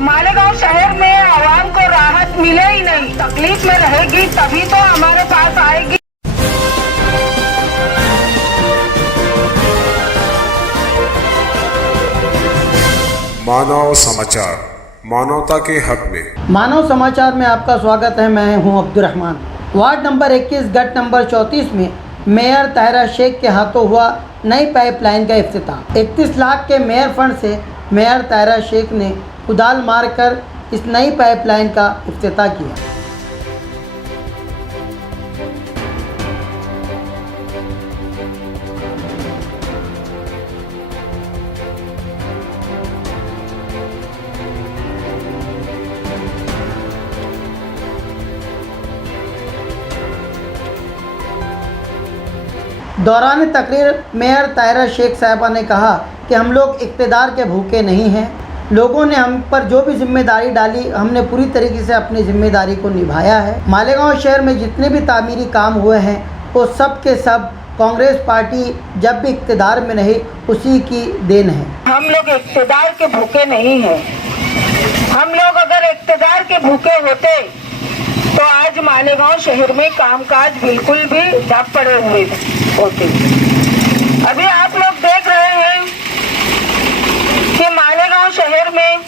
मालेगांव शहर में आवाम को राहत मिले ही नहीं, तकलीफ में रहेगी तभी तो हमारे पास आएगी। मानव समाचार, मानवता के हक में। मानव समाचार में आपका स्वागत है। मैं हूं अब्दुल रहमान। वार्ड नंबर 21 गट नंबर 34 में मेयर ताहिरा शेख के हाथों हुआ नई पाइपलाइन का इफ्तिताह। 31 लाख के मेयर फंड से मेयर ताहिरा शेख ने कुदाल मारकर इस नई पाइपलाइन का इफ्तिताह किया। दौरान तकरीर मेयर ताहिरा शेख साहिबा ने कहा कि हम लोग इक़्तिदार के भूखे नहीं हैं। लोगों ने हम पर जो भी जिम्मेदारी डाली, हमने पूरी तरीके से अपनी जिम्मेदारी को निभाया है। मालेगांव शहर में जितने भी तामीरी काम हुए हैं वो सब के सब कांग्रेस पार्टी जब भी इक़्तिदार में रही उसी की देन है। हम लोग इक़्तिदार के भूखे नहीं हैं। हम लोग अगर इक़्तिदार के भूखे होते तो आज मालेगांव शहर में कामकाज बिल्कुल भी दब पड़े हुए होते। अभी आप लोग देख रहे हैं कि मालेगांव शहर में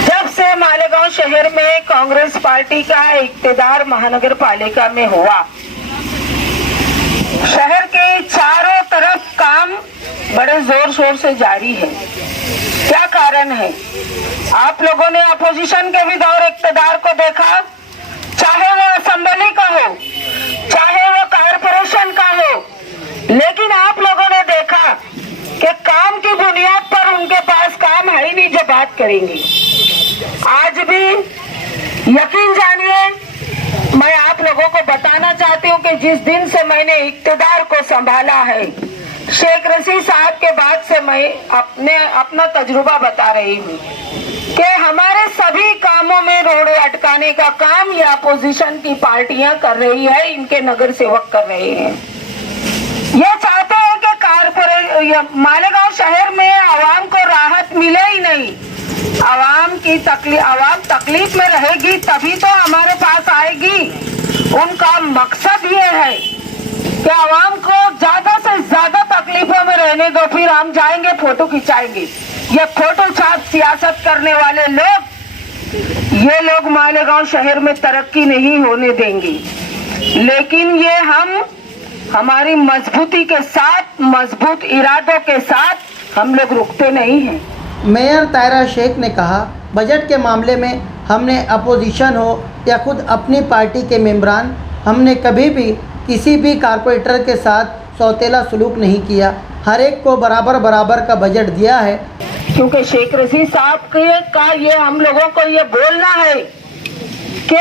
जब से मालेगांव शहर में कांग्रेस पार्टी का इक़्तिदार महानगर पालिका में हुआ, शहर के चारों तरफ काम बड़े जोर शोर से जारी है। क्या कारण है? आप लोगों ने अपोजिशन के भी दौर इक़्तिदार को देखा, चाहे वो असेंबली का हो, चाहे वो कारपोरेशन का हो, लेकिन आप लोगों ने देखा कि काम की बुनियाद पर उनके पास काम है ही नहीं जो बात करेंगे। आज भी यकीन जानिए, मैं आप लोगों को बताना चाहती हूँ कि जिस दिन से मैंने इक़्तिदार को संभाला है, शेख रशीद साहब के बाद से मैं अपना तजुर्बा बता रही हूँ कि हमारे सभी कामों में रोड़े अटकाने का काम ये अपोजिशन की पार्टियां कर रही है, इनके नगर सेवक कर रहे हैं। ये चाहते हैं कि मालेगांव शहर में आवाम को राहत मिले ही नहीं, आवाम तकलीफ में रहेगी तभी तो हमारे पास आएगी। उनका मकसद ये है कि आवाम को ज्यादा से ज्यादा तकलीफों में रहने दो, फिर हम जाएंगे फोटो खिंचाएंगे। ये फोटो छाप सियासत करने वाले ये लोग मालेगांव शहर में तरक्की नहीं होने देंगे। लेकिन ये हमारी मजबूती के साथ, मजबूत इरादों के साथ हम लोग रुकते नहीं हैं। मेयर ताहिरा शेख ने कहा, बजट के मामले में हमने अपोजिशन हो या खुद अपनी पार्टी के मेंबरान, हमने कभी भी किसी भी कारपोरेटर के साथ सौतेला सलूक नहीं किया। हर एक को बराबर बराबर का बजट दिया है। क्योंकि शेख रशीद साहब का ये हम लोगों को ये बोलना है कि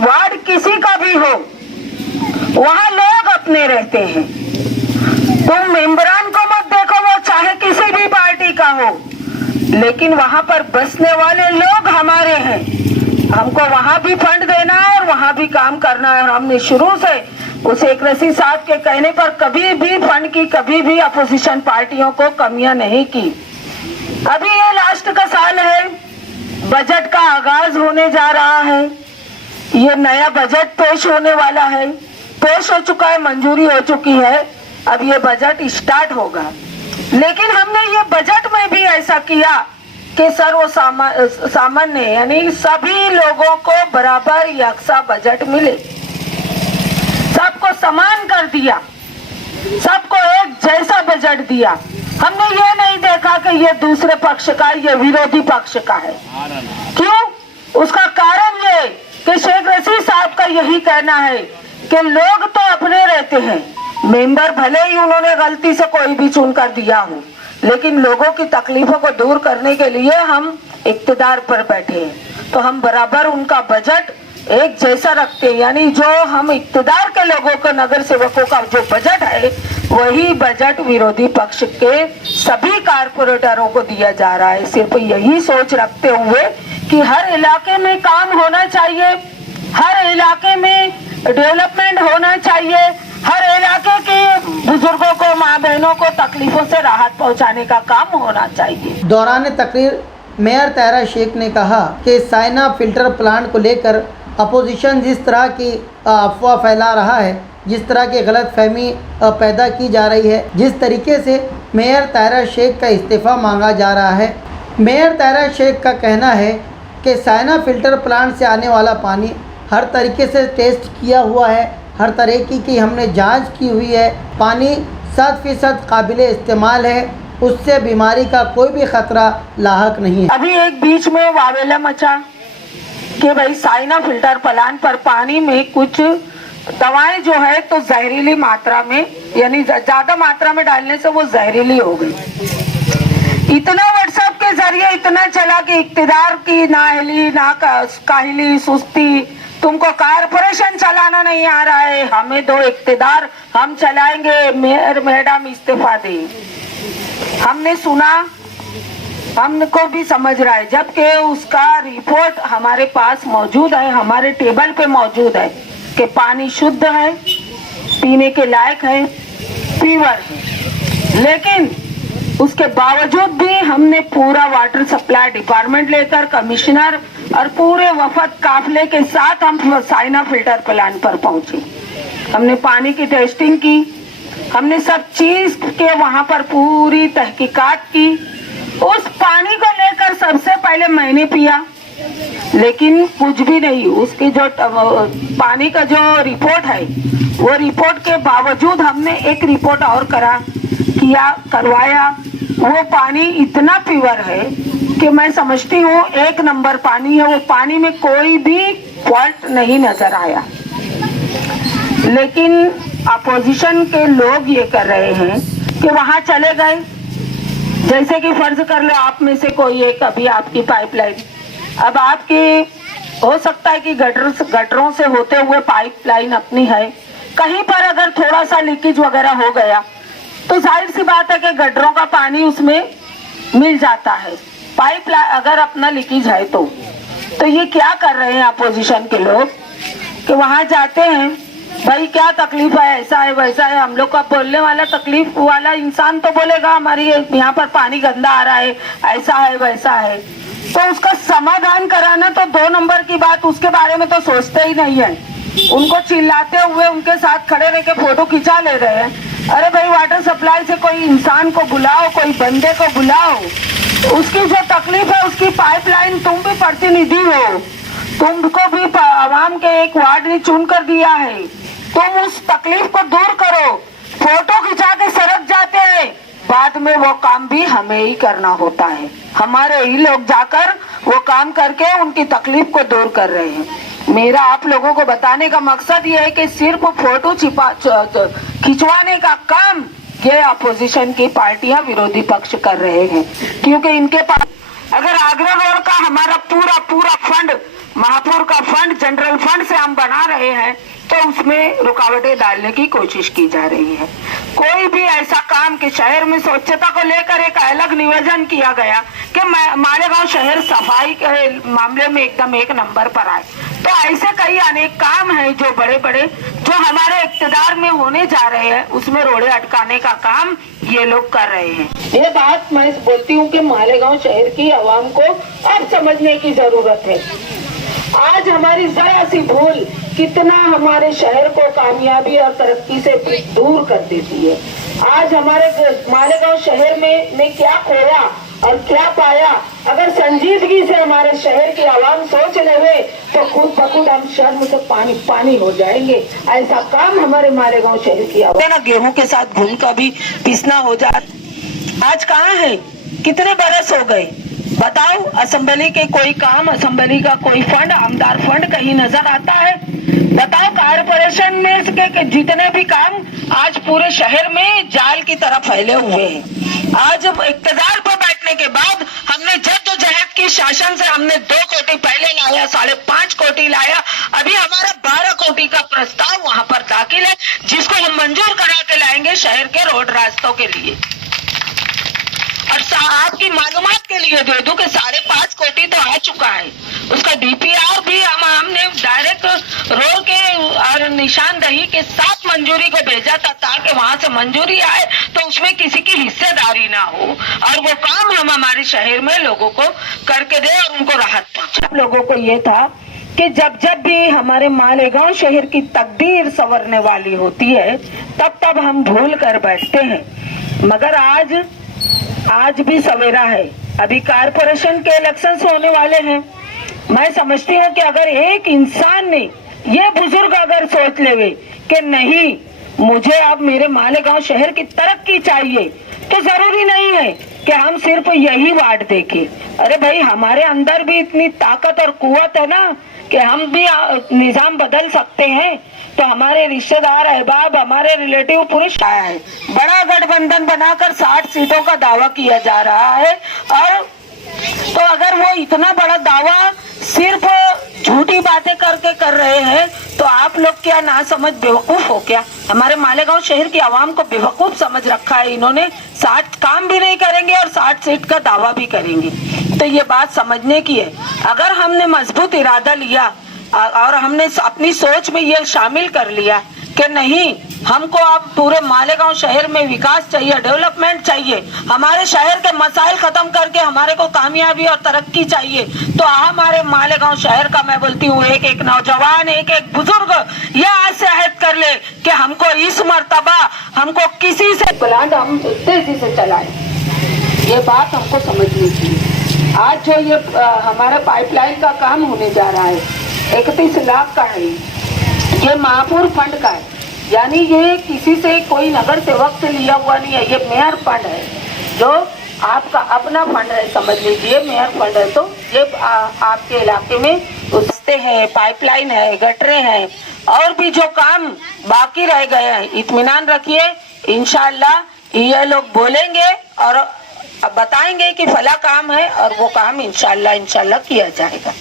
वार्ड किसी का भी हो, वहाँ लोग अपने रहते हैं। तुम मेंबरान को मत देखो, वो चाहे किसी भी पार्टी का हो, लेकिन वहाँ पर बसने वाले लोग हमारे हैं। हमको वहाँ भी फंड देना है और वहाँ भी काम करना है। और हमने शुरू से उस शेख रशीद साहब के कहने पर कभी भी फंड की, कभी भी अपोजिशन पार्टियों को कमियां नहीं की। अभी ये लास्ट का साल है, बजट का आगाज होने जा रहा है। ये नया बजट पेश होने वाला है, पेश हो चुका है, मंजूरी हो चुकी है, अब ये बजट स्टार्ट होगा। लेकिन हमने ये बजट में भी ऐसा किया कि सर्व सामान्य यानी सभी लोगों को बराबर यकसा बजट मिले, सबको समान कर दिया, सबको एक जैसा बजट दिया। हमने ये नहीं देखा कि ये दूसरे पक्ष का, ये विरोधी पक्ष का है। क्यों? उसका कारण ये कि शेख रशीद साहब का यही कहना है कि लोग तो अपने रहते हैं, मेंबर भले ही उन्होंने गलती से कोई भी चुनकर दिया हो, लेकिन लोगों की तकलीफों को दूर करने के लिए हम इक़्तिदार पर बैठे हैं, तो हम बराबर उनका बजट एक जैसा रखते हैं। यानी जो हम इक़्तिदार के लोगों को, नगर सेवकों का जो बजट है, वही बजट विरोधी पक्ष के सभी कारपोरेटरों को दिया जा रहा है। सिर्फ यही सोच रखते हुए कि हर इलाके में काम होना चाहिए, हर इलाके में डेवलपमेंट होना चाहिए, हर इलाके के बुजुर्गों को, माँ बहनों को तकलीफों से राहत पहुंचाने का काम होना चाहिए। दौरान तकरीर मेयर तायरा शेख ने कहा कि साइना फिल्टर प्लांट को लेकर अपोजिशन जिस तरह की अफवाह फैला रहा है, जिस तरह की गलतफहमी पैदा की जा रही है, जिस तरीके से मेयर तायरा शेख का इस्तीफ़ा मांगा जा रहा है। मेयर तायरा शेख का कहना है कि साइना फिल्टर प्लांट से आने वाला पानी हर तरीके से टेस्ट किया हुआ है, हर तरह की हमने जांच की हुई है, पानी 100% काबिल इस्तेमाल है, उससे बीमारी का कोई भी खतरा लाहक नहीं है। अभी एक बीच में वावेला मचा कि भाई साइना फिल्टर प्लांट पर पानी में कुछ दवाएं जो है तो जहरीली मात्रा में, यानी ज्यादा मात्रा में डालने से वो जहरीली हो गई। इतना व्हाट्सएप के जरिए इतना चला कि इक्तिदार की नाअहली, काहिली, सुस्ती, तुमको कारपोरेशन चलाना नहीं आ रहा है, हमें दो इक्तिदार, हम चलाएंगे, मेयर मैडम इस्तीफा दे। हमने सुना, हमको भी समझ रहा है, जबकि उसका रिपोर्ट हमारे पास मौजूद है, हमारे टेबल पे मौजूद है कि पानी शुद्ध है, पीने के लायक है, प्योर है। लेकिन उसके बावजूद भी हमने पूरा वाटर सप्लाई डिपार्टमेंट लेकर कमिश्नर और पूरे वफद काफिले के साथ हम साइना फिल्टर प्लांट पर पहुंचे। हमने पानी की टेस्टिंग की, हमने सब चीज के वहां पर पूरी तहकीकात की। उस पानी को लेकर सबसे पहले मैंने पिया, लेकिन कुछ भी नहीं। उसकी जो पानी का जो रिपोर्ट है, वो रिपोर्ट के बावजूद हमने एक रिपोर्ट और करवाया। वो पानी इतना प्योर है कि मैं समझती हूँ 1 नंबर पानी है। वो पानी में कोई भी फॉल्ट नहीं नजर आया। लेकिन अपोजिशन के लोग ये कर रहे हैं कि वहां चले गए, जैसे कि फर्ज कर लो आप में से कोई एक, अभी आपकी पाइपलाइन, अब आपकी हो सकता है कि गटरों से होते हुए पाइपलाइन अपनी है, कहीं पर अगर थोड़ा सा लीकेज वगैरह हो गया तो जाहिर सी बात है कि गटरों का पानी उसमें मिल जाता है। पाइपलाइन अगर अपना लीकेज है तो ये क्या कर रहे हैं अपोजिशन के लोग कि वहां जाते हैं, भाई क्या तकलीफ है, ऐसा है वैसा है। हम लोग का बोलने वाला, तकलीफ वाला इंसान तो बोलेगा हमारी यहाँ पर पानी गंदा आ रहा है, ऐसा है वैसा है, तो उसका समाधान कराना तो 2 नंबर की बात, उसके बारे में तो सोचते ही नहीं है। उनको चिल्लाते हुए उनके साथ खड़े रह के फोटो खिंचा ले रहे हैं। अरे भाई, वाटर सप्लाई से कोई इंसान को बुलाओ, कोई बंदे को बुलाओ, उसकी जो तकलीफ है, उसकी पाइपलाइन, तुम भी प्रतिनिधि हो, तुमको भी आवाम के एक वार्ड ने चुन कर दिया है, तुम उस तकलीफ को दूर करो। फोटो खिंचा के सरक जाते हैं, बाद में वो काम भी हमें ही करना होता है। हमारे ही लोग जाकर वो काम करके उनकी तकलीफ को दूर कर रहे हैं। मेरा आप लोगों को बताने का मकसद ये है कि सिर्फ फोटो खिंचवाने का काम ये अपोजिशन की पार्टियां, विरोधी पक्ष कर रहे हैं, क्योंकि इनके पास अगर आगरा रोड का हमारा पूरा फंड, महापुर का फंड, जनरल फंड से हम बना रहे हैं, तो उसमें रुकावटें डालने की कोशिश की जा रही है। कोई भी ऐसा काम कि शहर में स्वच्छता को लेकर एक अलग निवेदन किया गया कि मालेगांव शहर सफाई के मामले में एकदम 1 नंबर पर आए, तो ऐसे कई अनेक काम है जो बड़े जो हमारे इक्तदार में होने जा रहे हैं, उसमें रोड़े अटकाने का काम ये लोग कर रहे हैं। ये बात मैं बोलती हूँ कि मालेगांव शहर की आवाम को अब समझने की जरूरत है। आज हमारी जरा सी भूल कितना हमारे शहर को कामयाबी और तरक्की से दूर कर देती है। आज हमारे मालेगांव शहर में क्या खोया और क्या पाया, अगर संजीदगी से हमारे शहर की आवाम सोच लेवे तो खुद बखुद हम शर्म से पानी हो जाएंगे। ऐसा काम हमारे मालेगांव शहर की आवाम, गेहूं के साथ घुन का भी पीसना हो जाता। आज कहाँ है, कितने बरस हो गए, बताओ। असेंबली के कोई काम, असेंबली का कोई फंड, आमदार फंड कहीं नजर आता है? बताओ। कारपोरेशन में के जितने भी काम आज पूरे शहर में जाल की तरह फैले हुए हैं। आज इक्तदार पर बैठने के बाद हमने जद्दोजहद की, शासन से हमने 2 कोटी पहले लाया, 5.5 कोटी लाया, अभी हमारा 12 कोटी का प्रस्ताव वहां पर दाखिल है, जिसको हम मंजूर करा के लाएंगे शहर के रोड रास्तों के लिए। और आपकी मालूमात के लिए दे दूं कि 5.5 कोटी तो आ चुका है, उसका DPR भी हमने डायरेक्ट रोड के और निशानदही के साथ मंजूरी को भेजा था ताकि वहाँ से मंजूरी आए तो उसमें किसी की हिस्सेदारी ना हो और वो काम हम हमारे शहर में लोगों को करके दे और उनको राहत पहुंचे। लोगों को ये था कि जब जब भी हमारे मालेगांव शहर की तकदीर संवरने वाली होती है तब हम भूल कर बैठते हैं, मगर आज भी सवेरा है। अभी कारपोरेशन के इलेक्शंस होने वाले हैं। मैं समझती हूँ कि अगर एक इंसान ने, ये बुजुर्ग अगर सोच लेवे कि नहीं मुझे अब मेरे मालेगांव शहर की तरक्की चाहिए, तो जरूरी नहीं है कि हम सिर्फ यही वार्ड देखें। अरे भाई, हमारे अंदर भी इतनी ताकत और कुव्वत है ना कि हम भी निजाम बदल सकते हैं। तो हमारे रिश्तेदार अहबाब, हमारे रिलेटिव पुरुष आया है, बड़ा गठबंधन बनाकर 60 सीटों का दावा किया जा रहा है। और तो अगर वो इतना बड़ा दावा सिर्फ झूठी बातें करके कर रहे हैं तो आप लोग क्या ना समझ बेवकूफ हो क्या? हमारे मालेगांव शहर की आवाम को बेवकूफ समझ रखा है इन्होंने। 60 काम भी नहीं करेंगे और 60 सीट का दावा भी करेंगे। तो ये बात समझने की है। अगर हमने मजबूत इरादा लिया और हमने अपनी सोच में ये शामिल कर लिया कि नहीं, हमको अब पूरे मालेगांव शहर में विकास चाहिए, डेवलपमेंट चाहिए, हमारे शहर के मसाइल खत्म करके हमारे को कामयाबी और तरक्की चाहिए, तो हमारे मालेगांव शहर का, मैं बोलती हूँ, एक एक नौजवान, एक एक बुजुर्ग ये आज से अहद कर ले कि हमको इस मर्तबा हमको किसी से प्लांट हम तेजी से चलाए। ये बात हमको समझनी चाहिए। आज जो ये हमारा पाइपलाइन का काम होने जा रहा है 31 लाख का है, ये महापुर फंड का है, यानी ये किसी से कोई नगर सेवक से लिया हुआ नहीं है। ये मेयर फंड है, जो आपका अपना फंड है, समझ लीजिए मेयर फंड है। तो ये आपके इलाके में रास्ते हैं, पाइपलाइन है, गटरें हैं और भी जो काम बाकी रह गए हैं, इत्मीनान रखिए, इंशाअल्लाह ये लोग बोलेंगे और बताएंगे कि फला काम है और वो काम इंशाअल्लाह किया जाएगा।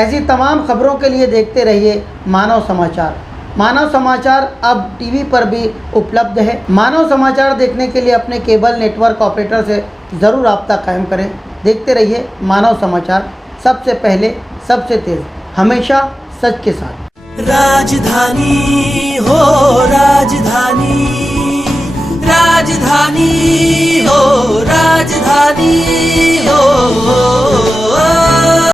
ऐसी तमाम खबरों के लिए देखते रहिए मानव समाचार। मानव समाचार अब टीवी पर भी उपलब्ध है। मानव समाचार देखने के लिए अपने केबल नेटवर्क ऑपरेटर से ज़रूर रब्ता कायम करें। देखते रहिए मानव समाचार, सबसे पहले सबसे तेज़, हमेशा सच के साथ। राजधानी हो राजधानी, राजधानी हो राजधानी हो।